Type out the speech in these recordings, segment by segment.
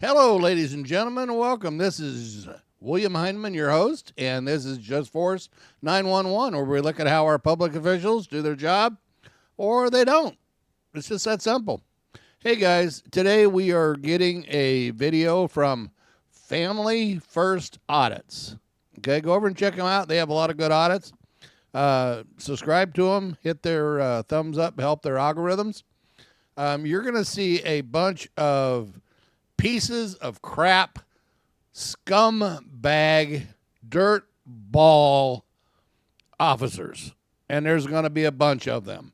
Hello, ladies and gentlemen. Welcome. This is William Heineman, your host, and this is Just Force 911, where we look at how our public officials do their job or they don't. It's just that simple. Hey, guys, today we are getting a video from Family First Audits. Okay, go over and check them out. They have a lot of good audits. Subscribe to them. Hit their thumbs up. Help their algorithms. You're going to see a bunch of pieces of crap, scumbag, dirt ball officers. And there's going to be a bunch of them.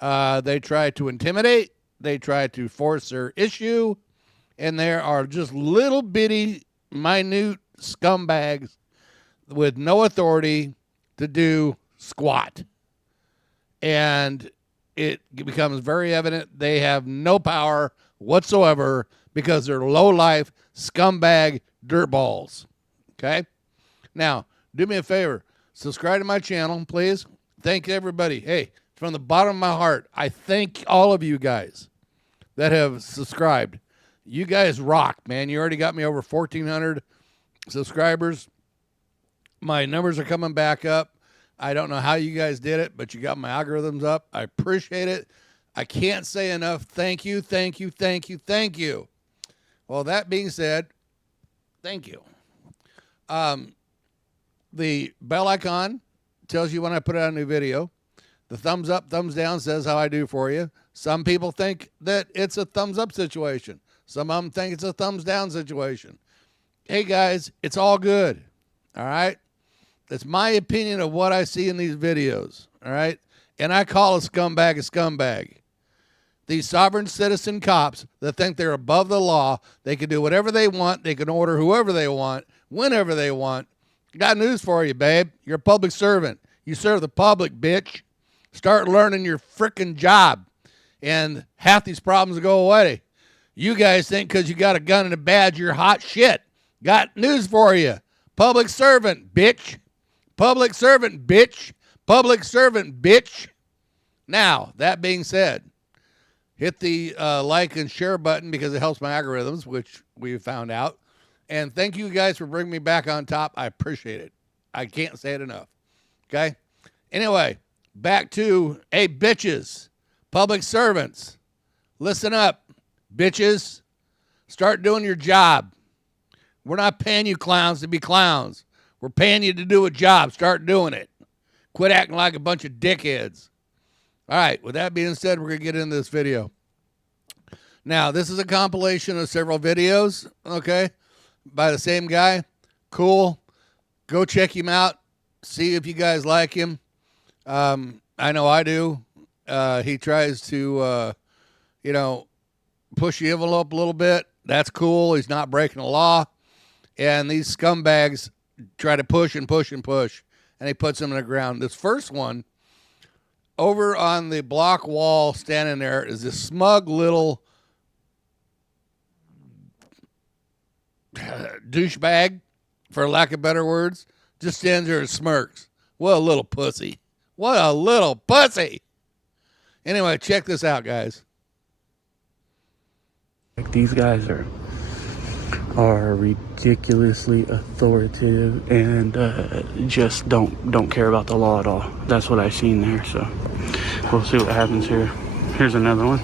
They try to intimidate. They try to force their issue. And there are just little bitty, minute scumbags with no authority to do squat. And it becomes very evident they have no power whatsoever because they're low-life, scumbag dirtballs. Okay? Now, do me a favor. Subscribe to my channel, please. Thank everybody. Hey, from the bottom of my heart, I thank all of you guys that have subscribed. You guys rock, man. You already got me over 1,400 subscribers. My numbers are coming back up. I don't know how you guys did it, but you got my algorithms up. I appreciate it. I can't say enough. Thank you, thank you, thank you, thank you. Well, that being said, thank you. The bell icon tells you when I put out a new video. The thumbs up, thumbs down says how I do for you. Some people think that it's a thumbs up situation. Some of them think it's a thumbs down situation. Hey, guys, it's all good. All right? That's my opinion of what I see in these videos. All right? And I call a scumbag a scumbag. These sovereign citizen cops that think they're above the law, they can do whatever they want, they can order whoever they want, whenever they want. Got news for you, babe. You're a public servant. You serve the public, bitch. Start learning your frickin' job, and half these problems will go away. You guys think because you got a gun and a badge, you're hot shit. Got news for you. Public servant, bitch. Public servant, bitch. Public servant, bitch. Now, that being said, hit the like and share button because it helps my algorithms, which we found out. And thank you guys for bringing me back on top. I appreciate it. I can't say it enough. Okay? Anyway, back to, hey, bitches, public servants, listen up, bitches. Start doing your job. We're not paying you clowns to be clowns. We're paying you to do a job. Start doing it. Quit acting like a bunch of dickheads. All right, with that being said, we're going to get into this video. Now, this is a compilation of several videos, okay, by the same guy. Cool. Go check him out. See if you guys like him. I know I do. He tries to, push the envelope a little bit. That's cool. He's not breaking the law. And these scumbags try to push and push and push, and he puts them in the ground. This first one, over on the block wall standing there, is this smug little douchebag, for lack of better words, just stands there and smirks. What a little pussy. What a little pussy. Anyway, check this out, guys. These guys are ridiculously authoritative and just don't care about the law at all. That's what I've seen there, so we'll see what happens here. Here's another one.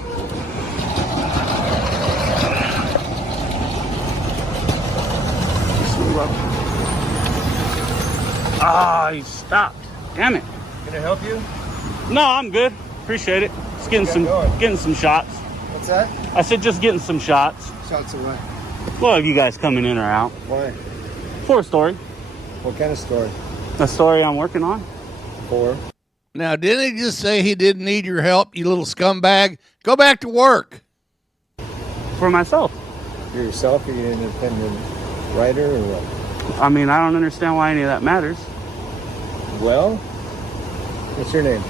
Ah, he stopped. Damn it. Can I help you? No, I'm good. Appreciate it. Just getting some shots. What's that? I said just getting some shots. Shots of what? Well, have you guys coming in or out? Why? For a story. What kind of story? A story I'm working on. For? Now, didn't he just say he didn't need your help, you little scumbag? Go back to work. For myself. You're yourself? Are you an independent writer or what? I mean, I don't understand why any of that matters. Well, what's your name?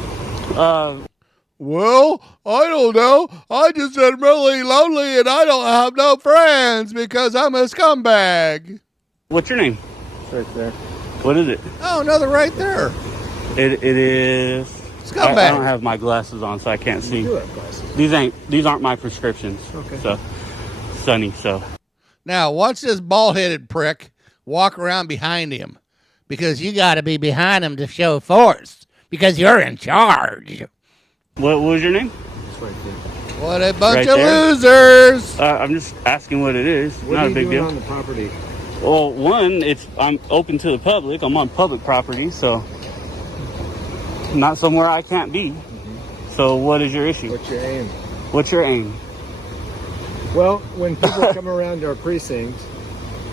Well, I don't know. I just am really lonely and I don't have no friends because I'm a scumbag. What's your name? It's right there. What is it? Oh, another right there. It is Scumbag. I don't have my glasses on, so I can't see. You do have glasses. These aren't my prescriptions. Okay. So sunny. So Now, watch this bald-headed prick walk around behind him, because you got to be behind him to show force, because you're in charge. What was your name? It's right there. What a bunch Right of there? losers. I'm just asking what it is. What Not are a you big doing deal. on the property? Well, one, I'm open to the public. I'm on public property, so not somewhere I can't be. So what is your issue? What's your aim? What's your aim? Well, when people come around our precinct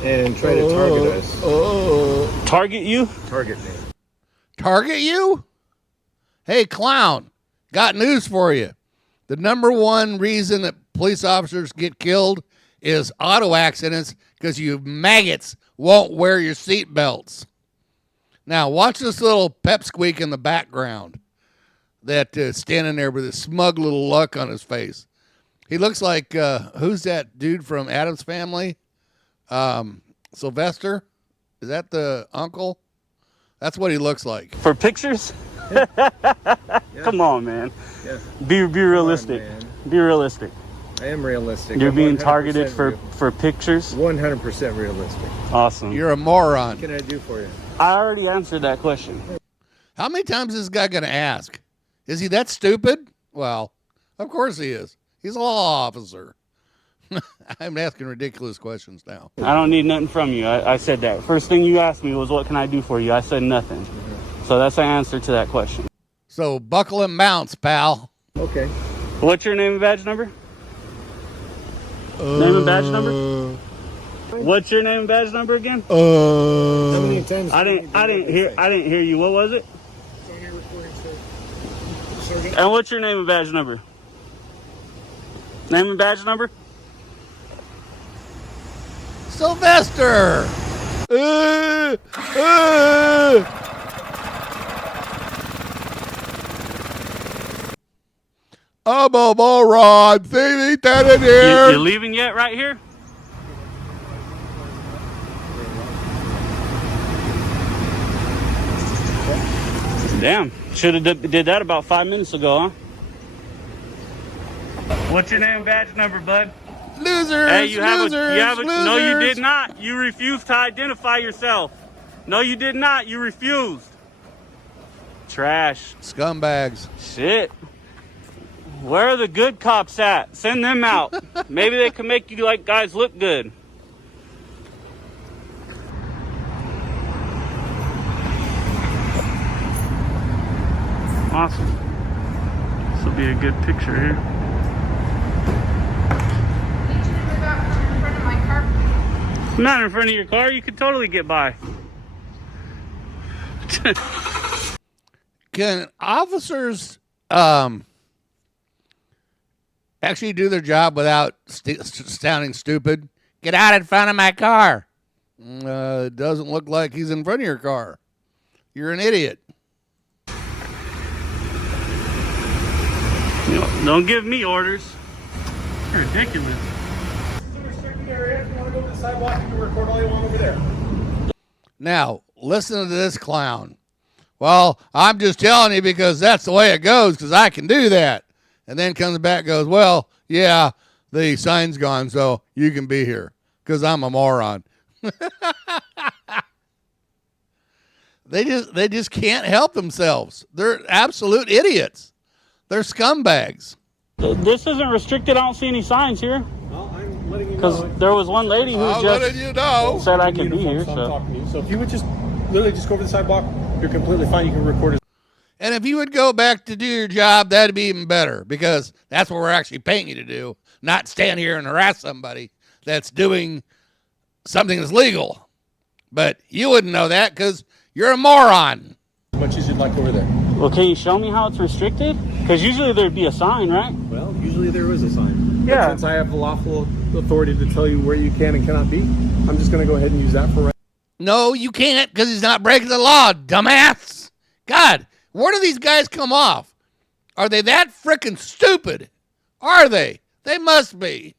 and try to target us. Target you? Target me. Target you? Hey, clown, got news for you. The number one reason that police officers get killed is auto accidents because you maggots won't wear your seat belts. Now, watch this little pipsqueak in the background that standing there with a smug little look on his face. He looks like, who's that dude from Addams Family? Sylvester? Is that the uncle? That's what he looks like. For pictures? Yeah. Come on, man. Yeah. Be realistic. man. Be realistic. I am realistic. You're I'm being 100% targeted real. for pictures? 100% realistic. Awesome. You're a moron. What can I do for you? I already answered that question. How many times is this guy going to ask? Is he that stupid? Well, of course he is. He's a law officer. I'm asking ridiculous questions now. I don't need nothing from you. I said that. First thing you asked me was, what can I do for you? I said nothing. So that's the answer to that question. So buckle and bounce, pal. Okay. What's your name and badge number? Name and badge number? What's your name and badge number again? How many times? I didn't hear you. What was it? And what's your name and badge number? Name and badge number? Sylvester! I'm a moron. See me that in here. You leaving yet right here? Damn. Should have did that about 5 minutes ago, huh? What's your name and badge number, bud? Losers, Hey, you have losers. no, you did not. You refused to identify yourself. No, you did not. You refused. Trash. Scumbags. Shit. Where are the good cops at? Send them out. Maybe they can make you like guys look good. Awesome. This will be a good picture here. I'm not in front of your car. You could totally get by. Can officers actually do their job without sounding stupid? Get out in front of my car. It doesn't look like he's in front of your car. You're an idiot. Don't give me orders. You're ridiculous. Now, listen to this clown. Well, I'm just telling you because that's the way it goes because I can do that. And then comes back and goes, well, yeah, the sign's gone, so you can be here because I'm a moron. They just can't help themselves. They're absolute idiots. They're scumbags. This isn't restricted. I don't see any signs here. Well, I'm letting you know. Because there was one lady who I'm letting you know. said I could be here. So I'm So talking to you. So if you would just literally just go over the sidewalk, you're completely fine. You can record it. And if you would go back to do your job, that'd be even better because that's what we're actually paying you to do, not stand here and harass somebody that's doing something that's legal. But you wouldn't know that because you're a moron. As much as you'd like over there. well, can you show me how it's restricted? Because usually there'd be a sign, right? Well, usually there is a sign. Yeah. But since I have the lawful authority to tell you where you can and cannot be, I'm just going to go ahead and use that for right. No, you can't because he's not breaking the law, dumbass. God, where do these guys come off? Are they that freaking stupid? Are they? They must be.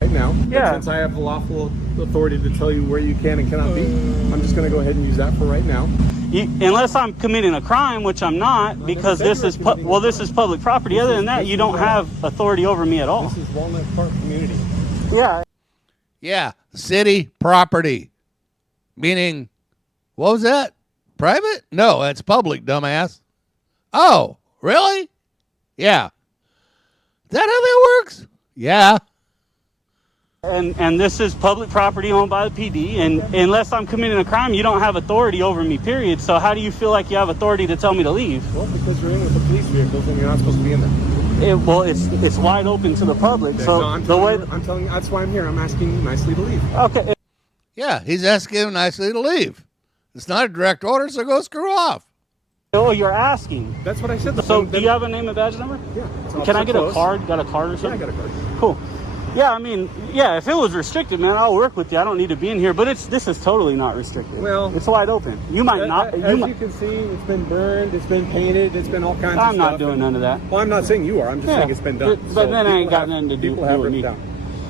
Right now. Yeah. But since I have the lawful authority to tell you where you can and cannot be, I'm just going to go ahead and use that for right now. Unless I'm committing a crime, which I'm not, because this is this is public property. Other than that, you don't have authority over me at all. This is Walnut Park community. Yeah. Yeah, city property. Meaning, what was that? Private? No, that's public, dumbass. Oh, really? Yeah. Is that how that works? Yeah. And this is public property owned by the PD, and unless I'm committing a crime, you don't have authority over me, period. So how do you feel like you have authority to tell me to leave? Well, because you're in with the police vehicles and you're not supposed to be in there. Well, it's wide open to the public. So No, I'm telling you, that's why I'm here. I'm asking you nicely to leave. Okay. Yeah, he's asking him nicely to leave. It's not a direct order, so go screw off. Oh, you're asking. That's what I said. So do you have a name and badge number? Yeah. Can I get a card? Got a card or something? Yeah, I got a card. Cool. Yeah, I mean, yeah, if it was restricted, man, I'll work with you. I don't need to be in here, but this is totally not restricted. Well, it's wide open. You might not. As you can see, it's been burned, it's been painted, it's been all kinds of stuff. I'm not doing none of that. Well, I'm not saying you are. I'm just saying it's been done. But then I ain't got nothing to do with me.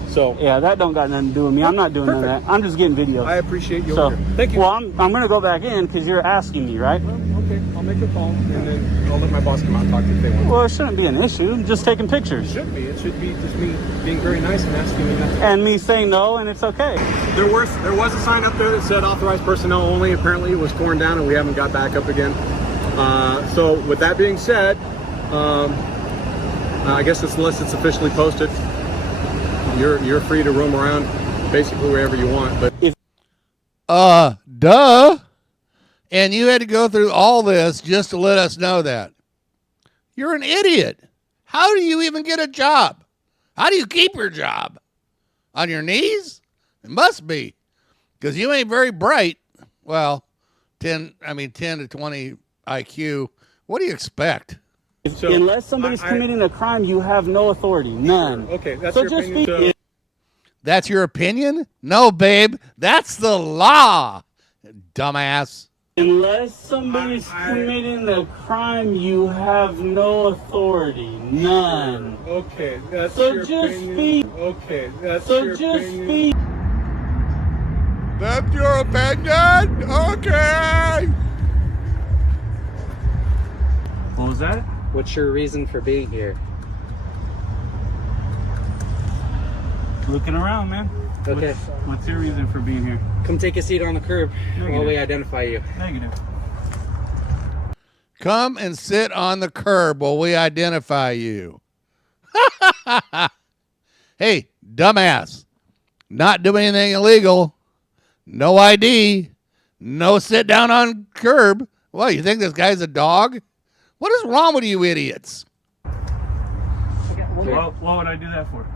So yeah, that don't got nothing to do with me. I'm not doing none of that. I'm just getting videos. I appreciate you. So, thank you. Well, I'm gonna go back in because you're asking me, right? Well, okay, I'll make a call and then I'll let my boss come out and talk to you if they want. Well, it shouldn't be an issue. I'm just taking pictures. It should be. It should be just me being very nice and asking me nothing. And me saying no, and it's okay. There was a sign up there that said authorized personnel only. Apparently, it was torn down and we haven't got back up again. So with that being said, I guess unless it's officially posted, you're free to roam around basically wherever you want. But Duh. And you had to go through all this just to let us know that. You're an idiot. How do you even get a job? How do you keep your job? On your knees? It must be. Because you ain't very bright. Well, 10 to 20 IQ. What do you expect? So, unless somebody's committing a crime, you have no authority. None. Okay, that's so your just opinion. That's your opinion? No, babe. That's the law, dumbass. Unless somebody's committing a crime, you have no authority. None. Okay, that's so your just opinion. Speak. Okay, that's so your just opinion. Speak. That's your opinion? Okay. What was that? What's your reason for being here? Looking around, man. Okay. What's your reason for being here? Come take a seat on the curb Negative. while we identify you. Negative. Come and sit on the curb while we identify you. Hey, dumbass. Not doing anything illegal. No ID. No sit down on curb. What, you think this guy's a dog? What is wrong with you idiots? What would I do that for?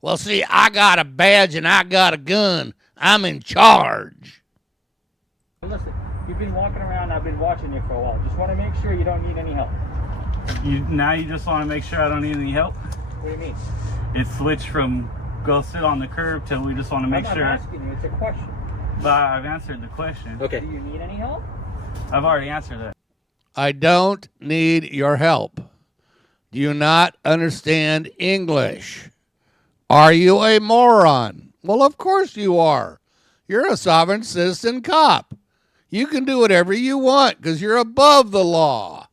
Well, see, I got a badge and I got a gun. I'm in charge. Listen, you've been walking around, I've been watching you for a while. Just want to make sure you don't need any help. Now you just want to make sure I don't need any help? What do you mean? It switched from go sit on the curb to we just want to make sure. I'm not asking you, it's a question. But I've answered the question. Okay. Do you need any help? I've already answered that. I don't need your help. Do you not understand English? Are you a moron? Well, of course you are. You're a sovereign citizen cop. You can do whatever you want because you're above the law.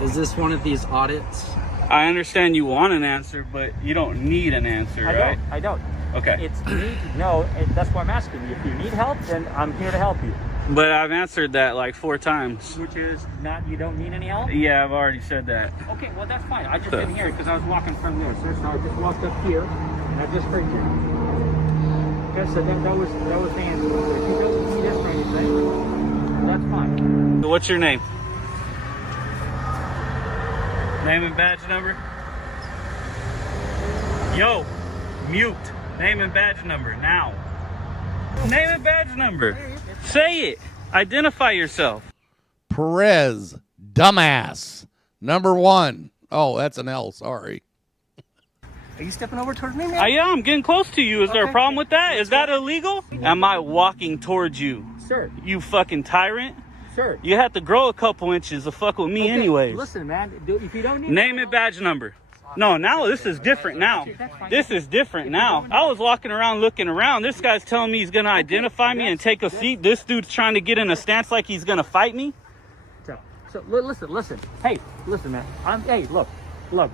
Is this one of these audits? I understand you want an answer, but you don't need an answer, right? I don't. Okay. It's need. No, that's why I'm asking you. If you need help, then I'm here to help you. But I've answered that like 4 times. Which is not, you don't need any help? Yeah, I've already said that. Okay, well that's fine. I just didn't hear it because I was walking from there. So I just walked up here and I just heard you. Okay, so that was the answer. If you don't need it for anything, that's fine. What's your name? Name and badge number? Yo, mute. Name and badge number now. Name and badge number. Say it. Identify yourself. Perez, dumbass. Number 1. Oh, that's an L. Sorry. Are you stepping over towards me, man? I'm getting close to you. Is there a problem with that? Is that illegal? Am I walking towards you? Sir. You fucking tyrant. Sir. You have to grow a couple inches to fuck with me anyways. Listen, man. If you don't need Name and badge number. No, now this is different now. This is different now. I was walking around looking around. This guy's telling me he's going to identify me and take a seat. This dude's trying to get in a stance like he's going to fight me. So listen. Hey, listen, man. Hey, look.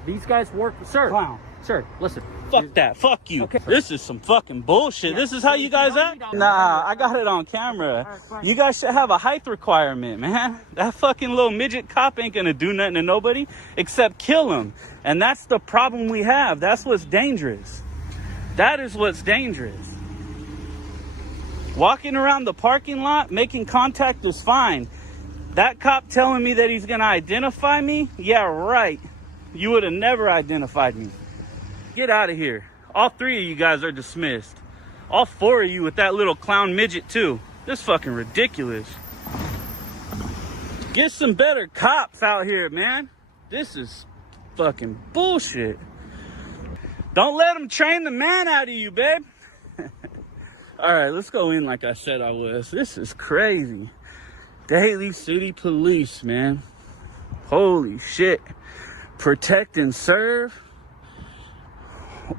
These guys work, sir. Clown. Sir, listen. Fuck that. Fuck you. Okay. This is some fucking bullshit. Yeah. This is how you guys act? Nah, I got it on camera. Fine. You guys should have a height requirement, man. That fucking little midget cop ain't gonna do nothing to nobody except kill him. And that's the problem we have. That's what's dangerous. That is what's dangerous. Walking around the parking lot, making contact is fine. That cop telling me that he's gonna identify me? Yeah, right. You would have never identified me. Get out of here. All 3 of you guys are dismissed. All 4 of you with that little clown midget too. This fucking ridiculous. Get some better cops out here, man. This is fucking bullshit. Don't let them train the man out of you, babe. All right, let's go in like I said I was. This is crazy. Daly City Police, man. Holy shit. Protect and serve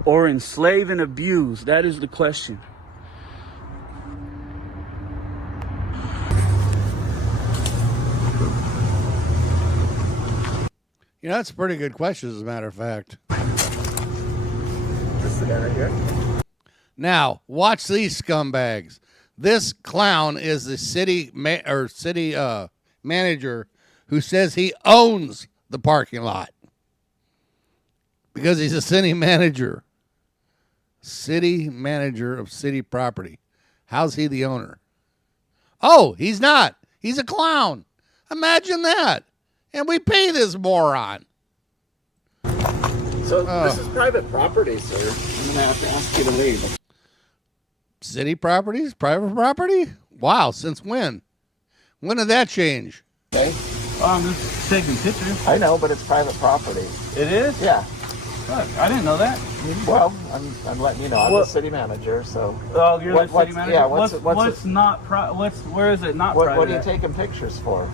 or enslave and abuse? That is the question. You know, that's a pretty good question, as a matter of fact. This guy right here. Now, watch these scumbags. This clown is the city manager who says he owns the parking lot because he's a city manager. City manager of city property. How's he the owner? Oh, he's not. He's a clown. Imagine that. And we pay this moron. So this is private property, sir. I'm going to have to ask you to leave. City properties? Private property? Wow, since when? When did that change? Okay. I'm just taking pictures. I know, but it's private property. It is? Yeah. Fuck, I didn't know that. Well, I'm letting you know. I'm the city manager, so. Oh, you're the city manager? Yeah, where is it not private? What are you taking pictures for?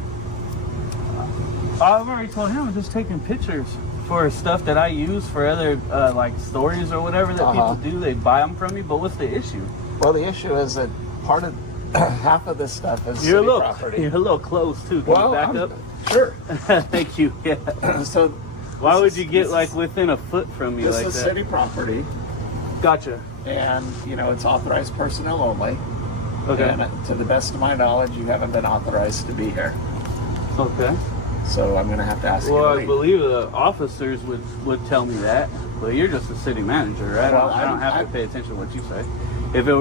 I've already told him I'm just taking pictures for stuff that I use for other like stories or whatever that people do. They buy them from me, but what's the issue? Well, the issue is that part of half of this stuff is city property. You're a little close too. Can you back up? Sure. Thank you. Yeah. So, why would you get like within a foot from me like that? This is city property, Gotcha. and you know it's authorized personnel only. Okay. And to the best of my knowledge, you haven't been authorized to be here. Okay. So I'm going to have to ask you. Well, to I leave. believe the officers would tell me that, but you're just a city manager, right? Well, I don't have to pay attention to what you say. If there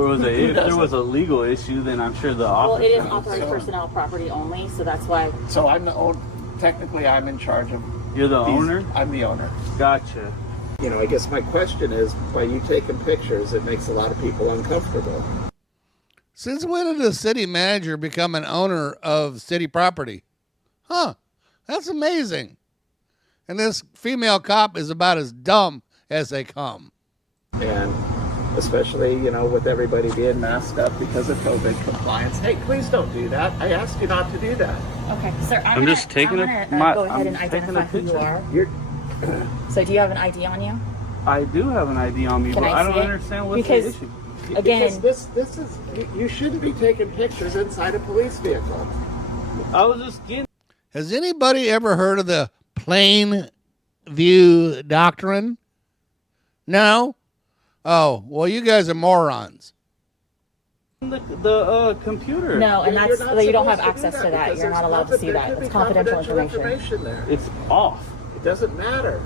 was a legal issue, then I'm sure the Well, officer. it is authorized personnel property only, so that's why. So I'm the own. Technically, I'm in charge of. You're the owner? I'm the owner. Gotcha. You know, I guess my question is, by you taking pictures, it makes a lot of people uncomfortable. Since when did a city manager become an owner of city property? Huh. That's amazing. And this female cop is about as dumb as they come. And especially, you know, with everybody being masked up because of COVID compliance. Hey, please don't do that. I asked you not to do that. Okay, sir. I'm just taking go ahead and identify who you are. So, do you have an ID on you? I do have an ID on me, Can but I I don't see it? understand what's Because- the issue. Again, Because this is, you shouldn't be taking pictures inside a police vehicle. I was just getting. Has anybody ever heard of the plain view doctrine? No? Oh, well, you guys are morons. The computer. no, and You're that's not you don't have supposed to do access to that. because You're not there's allowed to see there that. could be It's confidential information. there. It's off. It doesn't matter.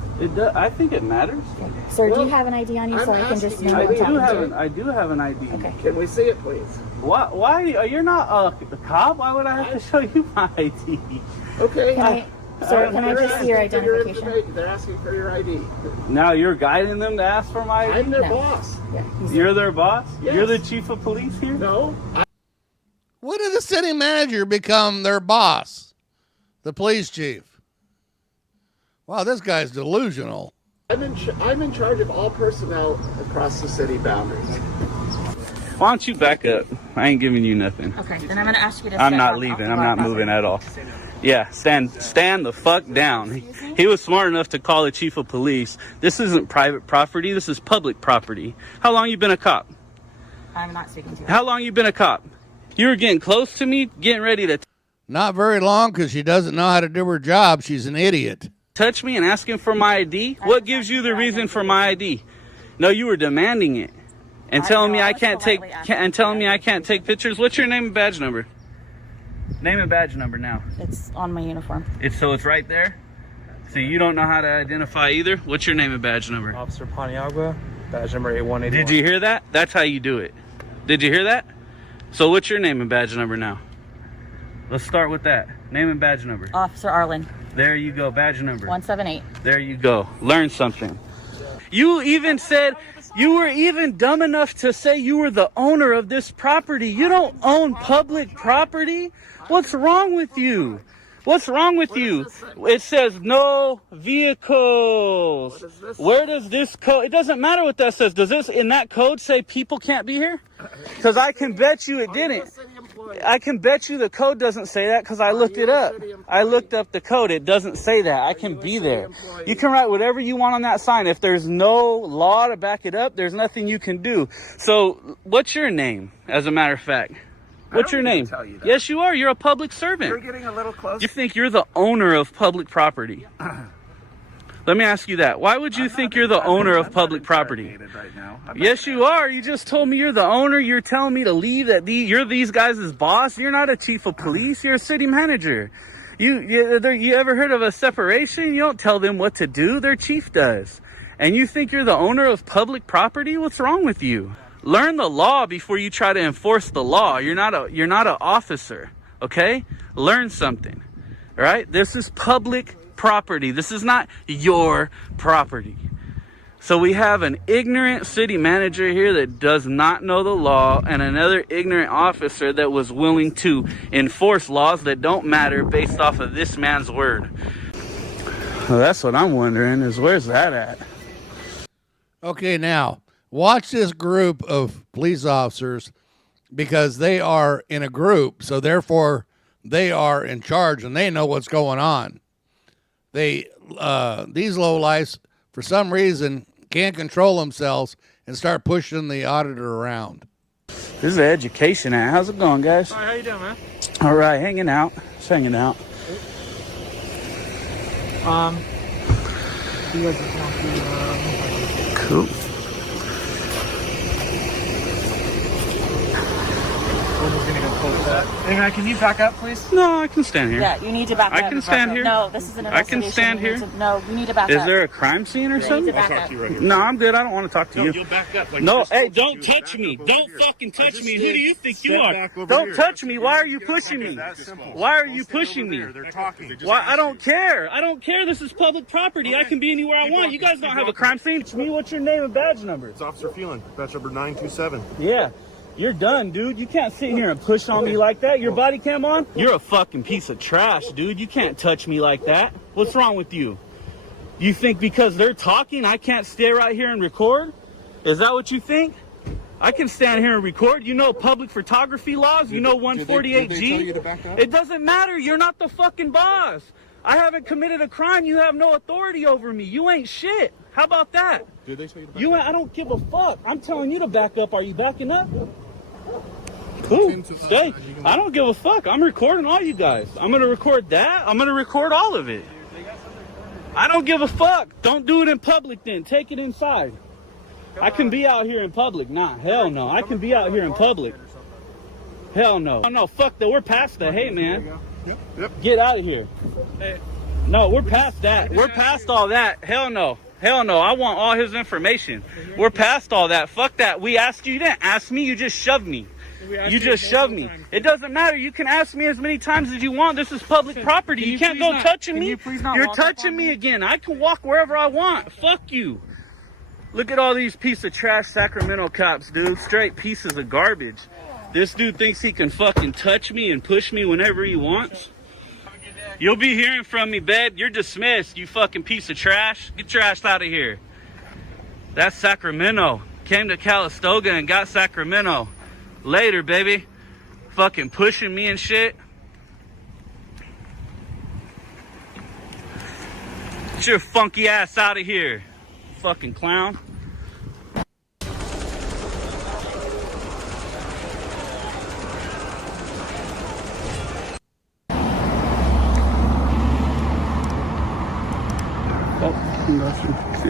I think it matters. Sir, do Well, you have an ID on you so I'm I can just asking know you. who I'm talking to? I do have an ID. Okay. Can we see it, please? Why you're not a cop? Why would I have to show you my ID? Okay. Sir, can I just see your identification? They're asking for your ID. Now you're guiding them to ask for my ID? I'm their No. boss. Yeah, You're their boss? Yes. You're the chief of police here? No, When did the city manager become their boss? The police chief. Wow, this guy's delusional. I'm in charge of all personnel across the city boundaries. Why don't you back up? I ain't giving you nothing. Okay, then I'm going to ask you to I'm step not off leaving. the I'm not bus. moving at all. Yeah, stand the fuck down. He was smart enough to call the chief of police. This isn't private property. This is public property. How long you been a cop? I'm not speaking to you. How long you been a cop? You were getting close to me, getting ready to... Not very long because she doesn't know how to do her job. She's an idiot. touch me and asking for my ID? What gives you the reason for my ID? No, you were demanding it and telling me I can't take pictures. What's your name and badge number? Name and badge number now. It's on my uniform. It's right there. So you don't know how to identify either. What's your name and badge number? Officer Paniagua, badge number 8181. Did you hear that? That's how you do it. Did you hear that? So what's your name and badge number now? Let's start with that. Name and badge number. Officer Arlen. There you go. Badge number. 178. There you go. Learn something. You even said, you were even dumb enough to say you were the owner of this property. You don't own public property. What's wrong with you? What's wrong with you? It says no vehicles. Where does this code? It doesn't matter what that says. Does this in that code say people can't be here? Because I can bet you it didn't. I can bet you the code doesn't say that because I looked it up. I looked up the code. It doesn't say that. I can be there. You can write whatever you want on that sign. If there's no law to back it up, there's nothing you can do. So what's your name, as a matter of fact? What's your name? Yes, you are. You're a public servant. You're getting a little close. You think you're the owner of public property? Let me ask you that. Why would you think you're the owner of public property? Right now. Yes, you are. You just told me you're the owner. You're telling me to leave, that you're these guys' boss. You're not a chief of police. You're a city manager. You ever heard of a separation? You don't tell them what to do. Their chief does. And you think you're the owner of public property? What's wrong with you? Learn the law before you try to enforce the law. You're not an officer, okay? Learn something, all right? This is public property. This is not your property. So we have an ignorant city manager here that does not know the law, and another ignorant officer that was willing to enforce laws that don't matter based off of this man's word. Well, that's what I'm wondering, is where's that at? Okay, now watch this group of police officers, because they are in a group, so therefore they are in charge and they know what's going on. These lowlifes, for some reason, can't control themselves and start pushing the auditor around. This is the Education Act. How's it going, guys? Hi, how you doing, man? All right, hanging out. Just hanging out. You guys just want to, Cool. we're just gonna go close that. Hey, man, can you back up, please? No, I can stand here. Yeah, you need to back up. I can stand here. No, this is an I can investigation. stand You need here. No, you need to back up. Is there a crime scene or You need something? to back up. No, I'm good. I don't want to talk to you. You'll back up. Like No, you just hey, told don't you to touch back me. up over Don't here. fucking I touch just me. Who did. do you think Step you are? back over Don't here. touch me. Why are you pushing Okay, me? that's simple. Why are you Don't stand pushing over me? there. They're talking. They just Why? asked I don't you. care. I don't care. This is public property. I can be anywhere I want. You guys don't have a crime scene. To me, what's your name and badge number? It's Officer Phelan, batch number 927. Yeah. You're done, dude. You can't sit here and push on me like that. Your body cam on? You're a fucking piece of trash, dude. You can't touch me like that. What's wrong with you? You think because they're talking, I can't stay right here and record? Is that what you think? I can stand here and record. You know public photography laws? You know 148G? Did they tell you to back up? It doesn't matter. You're not the fucking boss. I haven't committed a crime. You have no authority over me. You ain't shit. How about that? Did they tell you to back up? I don't give a fuck. I'm telling you to back up. Are you backing up? Cool. Stay. I don't give a fuck. I'm recording all you guys. I'm going to record that. I'm going to record all of it. I don't give a fuck. Don't do it in public then. Take it inside. I can be out here in public. Nah, hell no. I can be out here in public. Hell no. Oh, no, fuck that. We're past the hey, man. Yep. Get out of here. No, we're past that. We're past all that. Hell no. Hell no. I want all his information. We're past all that. Fuck that. We asked you. You didn't ask me. You just shoved me. You just shoved me. It doesn't matter. You can ask me as many times as you want. This is public property. You can't go touching me. You're touching me again. I can walk wherever I want. Fuck you. Look at all these pieces of trash Sacramento cops, dude. Straight pieces of garbage. This dude thinks he can fucking touch me and push me whenever he wants. You'll be hearing from me, babe. You're dismissed, you fucking piece of trash. Get your ass out of here. That's Sacramento. Came to Calistoga and got Sacramento. Later, baby. Fucking pushing me and shit. Get your funky ass out of here, fucking clown.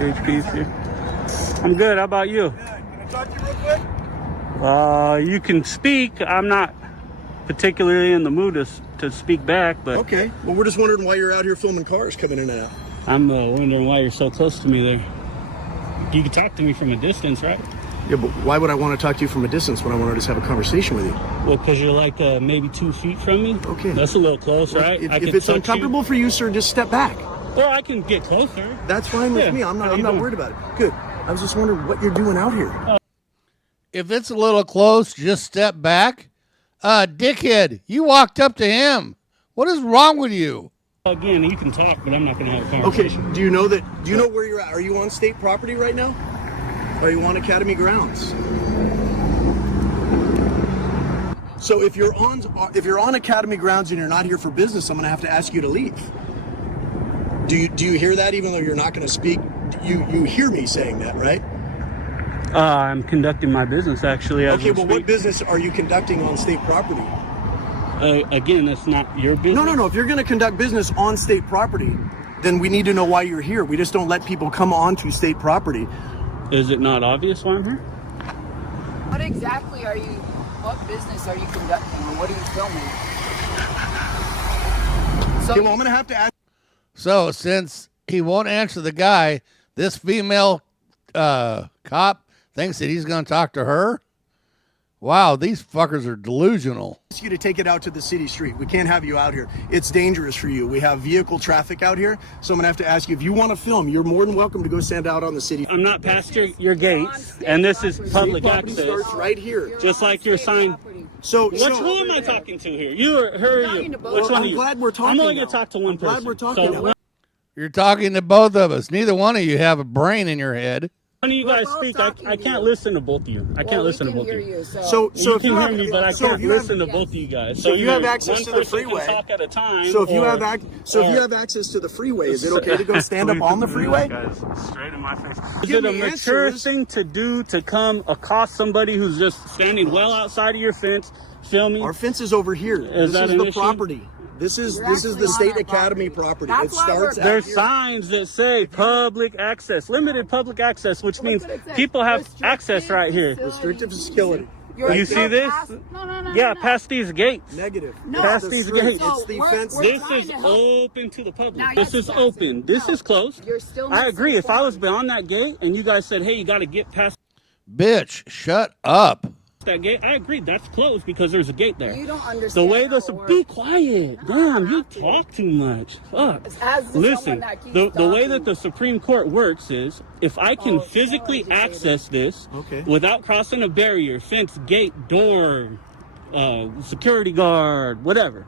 CHP's here. I'm good. How about you? Can I talk to you real quick? You can speak. I'm not particularly in the mood to speak back, but Okay. Well, we're just wondering why you're out here filming cars coming in and out. I'm wondering why you're so close to me there. You can talk to me from a distance, right? Yeah, but why would I want to talk to you from a distance when I want to just have a conversation with you? Well, because you're like maybe 2 feet from me. Okay. That's a little close, right? If it's uncomfortable for you, sir, just step back. Or I can get closer. That's fine with me. I'm not worried about it. Good. I was just wondering what you're doing out here. If it's a little close, just step back. Dickhead, you walked up to him. What is wrong with you? Again, you can talk, but I'm not going to have a Okay. conversation. Do you know where you're at? Are you on state property right now? Are you on Academy grounds? So if you're on Academy grounds and you're not here for business, I'm going to have to ask you to leave. Do you hear that? Even though you're not going to speak, you hear me saying that, right? I'm conducting my business, actually. Okay, well, what business are you conducting on state property? Again, that's not your business. No. If you're going to conduct business on state property, then we need to know why you're here. We just don't let people come onto state property. Is it not obvious why I'm here? What exactly what business are you conducting or what are you filming? Okay, well, I'm going to have to ask. So since he won't answer the guy, this female cop thinks that he's going to talk to her. Wow, these fuckers are delusional. Ask you to take it out to the city street. We can't have you out here. It's dangerous for you. We have vehicle traffic out here, so I'm gonna have to ask you if you want to film. You're more than welcome to go stand out on the city. I'm not past your gates, and this is public Property access. starts right here. Just like your sign. So, Who am I talking to here? You or her? Or you? Which one I'm are you? glad we're talking. I'm only now. gonna talk to one I'm person. glad we're talking. So now. You're talking to both of us. Neither one of you have a brain in your head. when you guys speak, I can't listen to both of you. I can't listen to both of you. So You if can hear have- me, but I so can't if you have- listen to both of you guys. So if you have either access one to the person can freeway- talk at a time. So if you or- have access to the freeway, is it okay to go stand up on the freeway? Guys, straight in my face. Is Give it a me mature answers. thing to do to come accost somebody who's just standing well outside of your fence, filming? Our fence is over here. This that is an the issue? property. This is the State Academy property. It starts. There's signs that say public access, limited public access, which means people have access right here. Restrictive facility. You see this? No. Yeah, past these gates. Negative. Past The these street. gates. It's the fence. This is open to the public. This is open. This is closed. I agree. If I was beyond that gate and you guys said, hey, you got to get past Bitch, shut up. that gate, I agree. That's closed because there's a gate there. You don't understand. The way how the it be works. quiet. Damn, you talk too much. Fuck. As Listen, someone that keeps the way talking. that the Supreme Court works is if I can physically access this without crossing a barrier, fence, gate, door, security guard, whatever,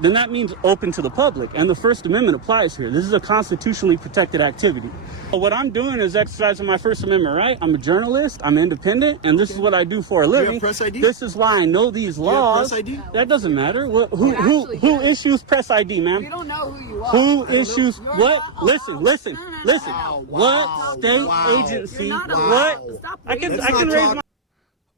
then that means open to the public. And the First Amendment applies here. This is a constitutionally protected activity. What I'm doing is exercising my First Amendment right. I'm a journalist. I'm independent. And this is what I do for a living. have press ID? This is why I know these you have laws. press ID? That doesn't matter. Who issues press ID, ma'am? You don't know who you are. Who issues You're what? not- Listen. Wow, What state wow. agency? You're not What? allowed. Stop I can not raise talk- my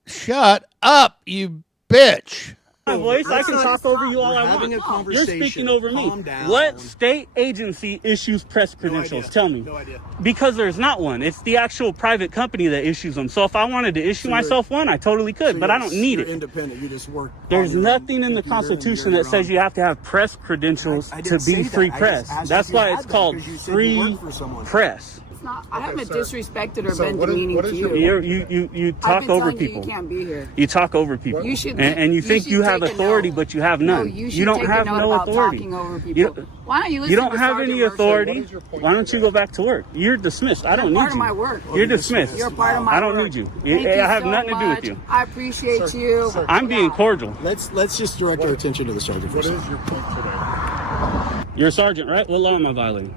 Shut up, you bitch. voice. I can talk over you all We're I having want. a conversation. You're speaking over me. Calm down. What state agency issues press credentials? idea. Tell me. No idea. Because there's not one. It's the actual private company that issues them. So if I wanted to issue myself one, I totally could, but I don't need You're it. independent. You just work. There's on your own nothing in the computer and Constitution you're that says your you have to have press credentials I to didn't say be that. free I just press. asked That's if you why had it's that called because you said you free worked for someone. press. It's not, I haven't sir. disrespected or So been what is- demeaning what to is you. your- You I've talk been over telling you people. You can't be here. You talk over people. You should- and you you think should you have take a authority, note. but you have No, none. you should You don't take a have note no about authority. talking over people. You, Why don't you listen you don't to have Sergeant any Mercer? authority. What is your point Why don't you go back to work? You're dismissed. I don't You're need part you. of my work. You're dismissed. You're part of my I don't work. need you. Thank I you have so nothing to do with much. you. I appreciate you. I'm being cordial. Let's just direct our attention to the sergeant for a What second. is your point today? You're a sergeant, right? What law am I violating?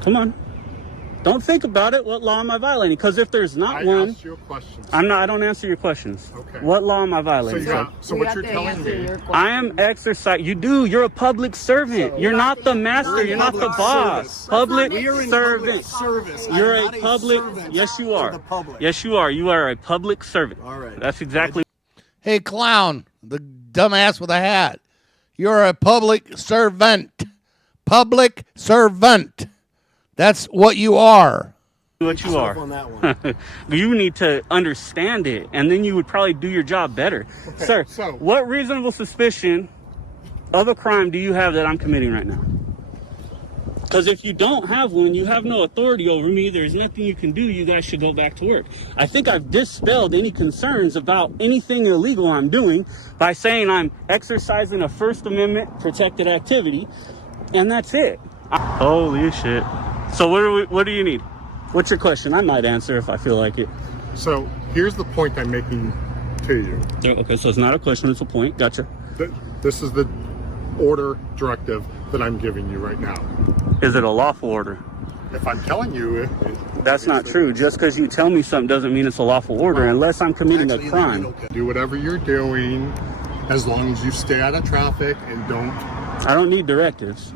Come on. Don't think about it. What law am I violating? Because if there's not I one, asked you a question. I don't answer your questions. Okay. What law am I So, violating? so what you're telling me, I am exercising. You're a public servant. You're not the master. You're not the public boss. service. Public We are in servant. public service. I You're am a not public. servant Yes, you of are. the public. Yes, you are. You are a public servant. All right. That's exactly. Hey, clown, the dumbass with a hat. You're a public servant. Public servant. That's what you are. What you are. On that one. You need to understand it, and then you would probably do your job better. Sir, so- what reasonable suspicion of a crime do you have that I'm committing right now? Because if you don't have one, you have no authority over me. There's nothing you can do. You guys should go back to work. I think I've dispelled any concerns about anything illegal I'm doing by saying I'm exercising a First Amendment protected activity, and that's it. Holy shit. So what do you need? What's your question? I might answer if I feel like it. So here's the point I'm making to you. Okay, so it's not a question, it's a point. Gotcha. This is the order directive that I'm giving you right now. Is it a lawful order? If I'm telling you, That's not true. Just because you tell me something doesn't mean it's a lawful order unless I'm committing a crime. do whatever you're doing as long as you stay out of traffic and don't. I don't need directives.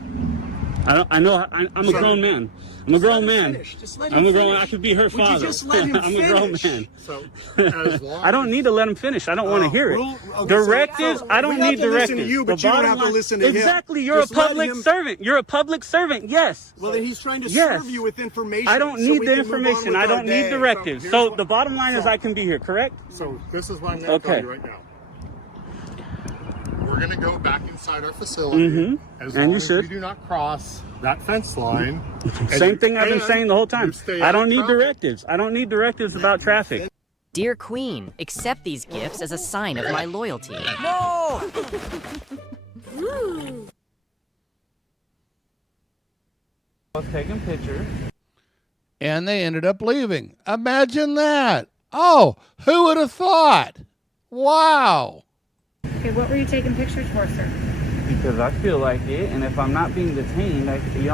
I'm a grown man. I'm a grown man. I'm a grown. I could be her father. I'm a grown man. So as long I don't need to let him finish. I don't want to hear it. Directives. I don't need directives. Listen to you, but you don't have to listen to him. Exactly. You're a public servant. You're a public servant. Yes. Well, then he's trying to Yes. serve you with information. I don't so need we the can move on information. with I our don't need day. directives. here's So what- the bottom line is I can be here, correct? So this is what I'm going to tell you right now. We're going to go back inside our facility as And long you as should. we do not cross that fence line. Same thing I've been saying the whole time. I don't need traffic. directives. I don't need directives about traffic. Dear Queen, accept these gifts as a sign of my loyalty. I was taking pictures. And they ended up leaving. Imagine that. Oh, who would have thought? Wow. Okay, what were you taking pictures for, sir? Because I feel like it, and if I'm not being detained, you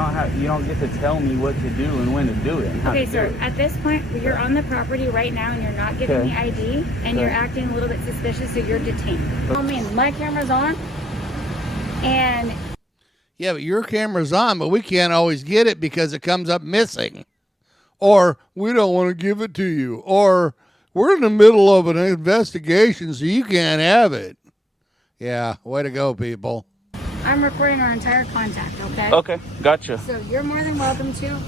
don't get to tell me what to do and when to do it. And how Okay, to sir, do it. at this point, you're on the property right now and you're not giving Okay. me ID and you're acting a little bit suspicious, so you're detained. I mean, my camera's on and Yeah, but your camera's on, but we can't always get it because it comes up missing. Or we don't want to give it to you. Or we're in the middle of an investigation, so you can't have it. Yeah, way to go, people. I'm recording our entire contact, okay? Okay, gotcha. So you're more than welcome to.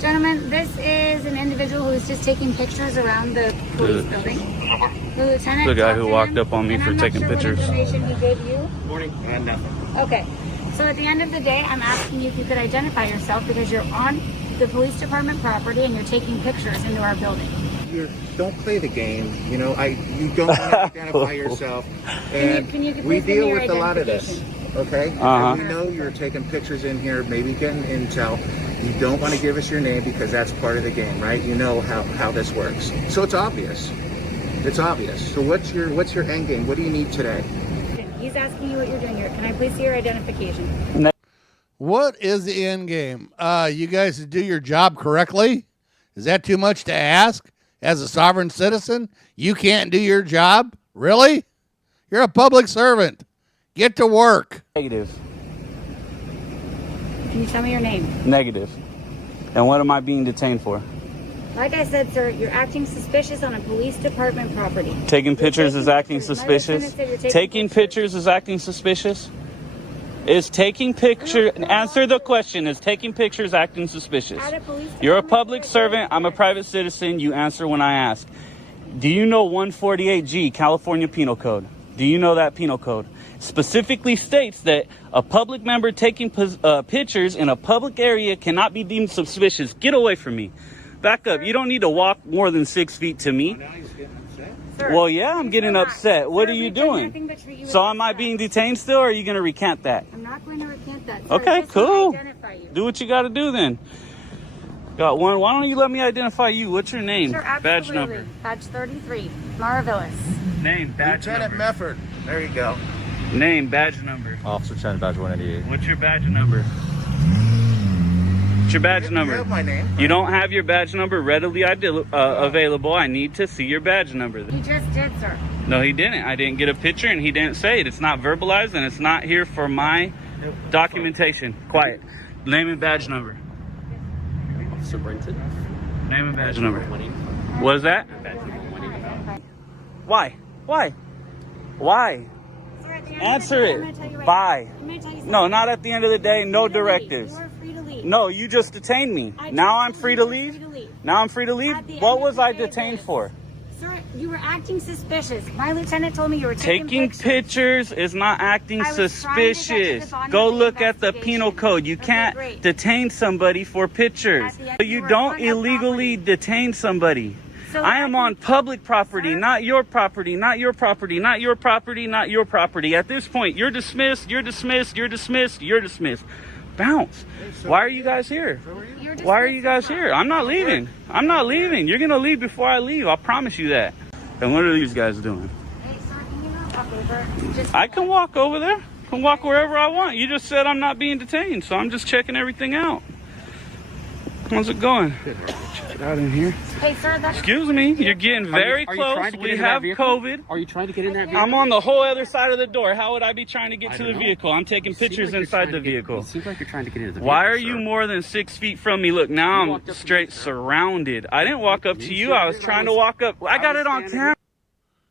Gentlemen, this is an individual who's just taking pictures around the police building. The lieutenant The guy talked who to walked him, up on me and for I'm not taking sure what pictures. information he gave you. Morning. Nothing. Okay. So at the end of the day, I'm asking you if you could identify yourself because you're on the police department property and you're taking pictures into our building. Don't play the game. You know, you don't want to identify yourself. And Can you we please give deal me your with a lot of this. Okay? And we know you're taking pictures in here, maybe getting intel. You don't want to give us your name because that's part of the game, right? You know how this works. So it's obvious. It's obvious. So what's your end game? What do you need today? He's asking you what you're doing here. Can I please see your identification? What is the end game? You guys do your job correctly? Is that too much to ask? As a sovereign citizen, you can't do your job? Really? You're a public servant. Get to work. Negative. Can you tell me your name? Negative. And what am I being detained for? Like I said, sir, you're acting suspicious on a police department property. Taking pictures is acting pictures. My suspicious? lieutenant said you're Taking pictures is acting suspicious? Is taking picture, answer the question, is taking pictures acting suspicious? At a police You're a department public area, servant, I'm a yes. private citizen, you answer when I ask. Do you know 148G, California Penal Code? Do you know that penal code? Specifically states that a public member taking pictures in a public area cannot be deemed suspicious. Get away from me. Back up. You don't need to walk more than 6 feet to me. Sir, Well, yeah, I'm getting relax. upset. What Sir, are you we've done doing? nothing but treat you So with am I respect. being detained still, or are you going to recant that? I'm not going to recant that. Sir, Okay, just so I cool. identify you. Do what you got to do then. Got one. Why don't you let me identify you? What's your name? Sure, Badge absolutely. number. Badge 33, Maravillas. Name, badge Lieutenant number. Mefford. There you go. Name, badge number. Officer Chen, badge 188. What's your badge number? What's your badge You number? have my name. You don't have your badge number readily available. I need to see your badge number. You just did, sir. No, he didn't. I didn't get a picture, and he didn't say it. It's not verbalized, and it's not here for my documentation. Quiet. Name and badge number. Officer Brenton. Name and badge number. What is that? Why? Why? Why? Sir, at the end Answer of the day, I'm gonna it. tell you right Bye. now. I'm gonna tell you No, something. not at the end of the day. No You're free to leave. directives. You are free to leave. No, you just detained me. Now I'm free to leave? Now I'm free to leave? What was I detained for? Sir, you were acting suspicious. My lieutenant told me you were taking pictures is not acting suspicious. Go look at the penal code. You can't detain somebody for pictures. But you don't illegally detain somebody. I am on public property, not your property, not your property, not your property, not your property. At this point, you're dismissed, you're dismissed, you're dismissed, you're dismissed. Bounce. Why are you guys here? Why are you guys here? I'm not leaving. I'm not leaving. You're going to leave before I leave. I'll promise you that. And what are these guys doing? I can walk over there. I can walk wherever I want. You just said I'm not being detained, so I'm just checking everything out. How's it going? Check it out in here. Hey, sir, that's... Excuse me. You're getting very close. We have COVID. Are you trying to get in that vehicle? I'm on the whole other side of the door. How would I be trying to get to the vehicle? I'm taking pictures inside the vehicle. It seems like you're trying to get into the vehicle. Why are you more than 6 feet from me? Look, now I'm straight surrounded. I didn't walk up to you. I was trying to walk up. I got it on camera.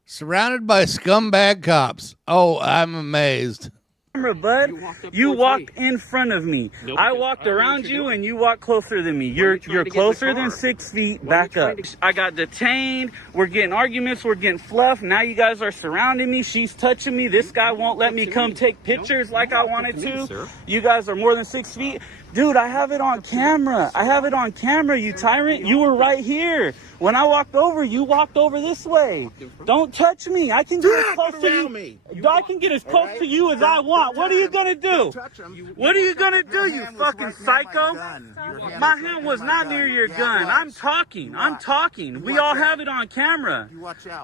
Surrounded by scumbag cops. Oh, I'm amazed. Bud, you walked in front of me. I walked around you and you walked closer than me. You're closer than 6 feet. Back up. I got detained. We're getting arguments. We're getting fluff. Now you guys are surrounding me. She's touching me. This guy won't let me come take pictures like I wanted to. You guys are more than 6 feet. Dude, I have it on camera. I have it on camera, you tyrant. You were right here. When I walked over, you walked over this way. Don't touch me. I can get as close to you. I can get as close to you as I want. What are you going to do? What are you going to do, you fucking psycho? My hand was not near your gun. I'm talking. I'm talking. We all have it on camera.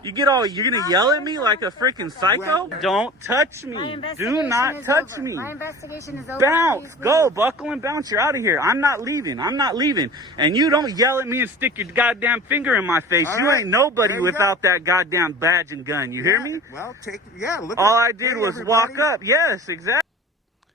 You're going to yell at me like a freaking psycho? Don't touch me. Do not touch me. My investigation is over. Bounce. Go. Buckle and bounce. You're out of here. I'm not leaving. I'm not leaving. And you don't yell at me and stick your goddamn finger in my face. You ain't nobody without that goddamn badge and gun. You hear me? Well, look. All I did was walk up. Yes, exactly.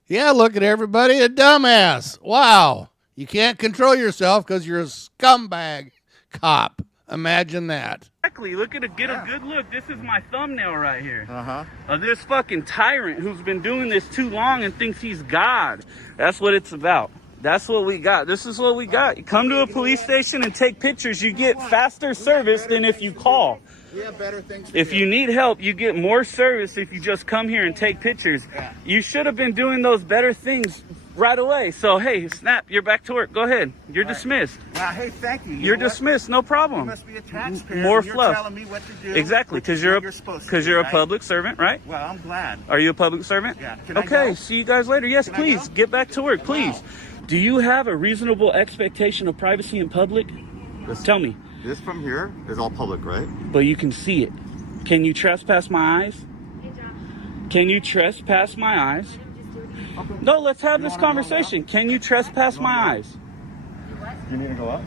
Yeah, look at everybody, a dumbass. Wow. You can't control yourself because you're a scumbag cop. Imagine that. Exactly. Look at get a good look. This is my thumbnail right here. Of this fucking tyrant who's been doing this too long and thinks he's God. That's what it's about. That's what we got. This is what we got. You come to a police station and take pictures. You get faster service than if you call. If you need help, you get more service if you just come here and take pictures. You should have been doing those better things right away. So, hey, snap, you're back to work. Go ahead. You're dismissed. Well, hey, thank you. You're dismissed. No problem. You must be a taxpayer. More and fluff. You're telling me what to do. Exactly, because you're a public servant, right? Well, I'm glad. Are you a public servant? Yeah. Okay, see you guys later. Yes, please. Get back to work, please. Do you have a reasonable expectation of privacy in public? Tell me. This from here is all public, right? But you can see it. Can you trespass my eyes? Can you trespass my eyes? No, let's have this conversation. Can you trespass my eyes? You need to go up?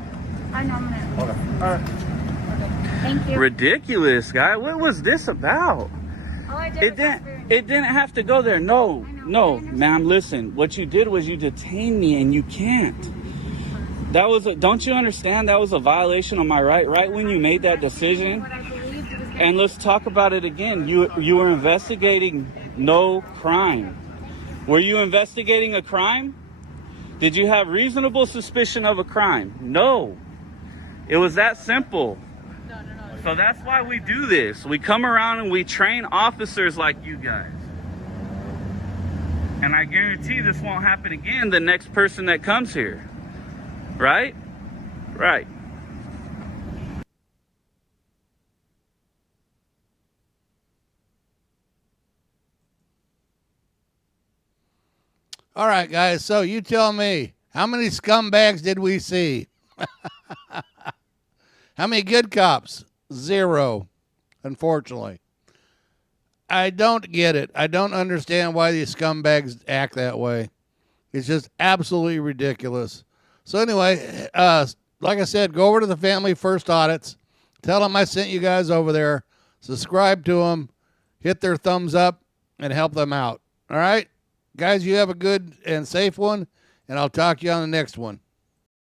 I know I'm gonna. Okay. All right. Thank you. Ridiculous, guy. What was this about? All I did It didn't have to go there. No, ma'am, listen. What you did was you detained me and you can't. That was don't you understand that was a violation of my right when you made that decision? And let's talk about it again. You were investigating no crime. Were you investigating a crime? Did you have reasonable suspicion of a crime? No. It was that simple. So that's why we do this. We come around and we train officers like you guys. And I guarantee this won't happen again the next person that comes here. Right? Right. All right, guys. So you tell me, how many scumbags did we see? How many good cops? 0, unfortunately. I don't get it. I don't understand why these scumbags act that way. It's just absolutely ridiculous. So anyway, like I said, go over to the Family First Audits. Tell them I sent you guys over there. Subscribe to them. Hit their thumbs up and help them out. All right? Guys, you have a good and safe one, and I'll talk to you on the next one.